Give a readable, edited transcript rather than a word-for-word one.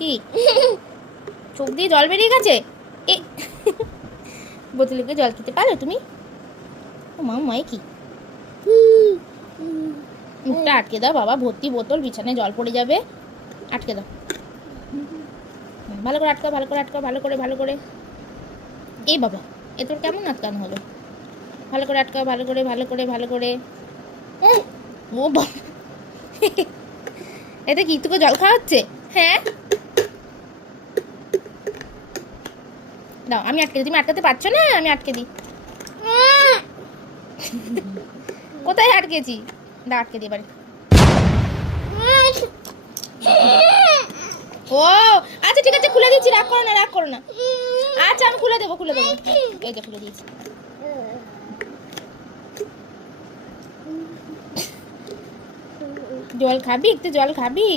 কি চোখ দিয়ে জল বেরিয়ে গেছে? এ বোতলকে জল খেতে পারো তুমি? ও মা মাই কি মুখটা আটকে দাও বাবা, ভর্তি বোতল, বিছানায় জল পড়ে যাবে, আটকে দাও। ভালো করে আটকাও, ভালো করে আটকাও, ভালো করে ভালো করে। এই বাবা, এ তোর কেমন আটকানো হলো? ভালো করে আটকাও, ভালো করে ভালো করে ভালো করে। ও বাবা, এটা কি তোকে জল খাওয়া হচ্ছে? হ্যাঁ দাও, আমি আটকে দিই। তুমি আটকাতে পারছো না, আমি আটকে দিই। কোথায় আটকেছি? দাও আটকে দিই এবারে। ও আচ্ছা ঠিক আছে, খুলে দিচ্ছি, রাগ করো না, রাগ করো না। আচ্ছা আমি খুলে দেবো, খুলে দেবো। এই যে খুলে দিয়েছি। জল খাবি? একটু জল খাবি?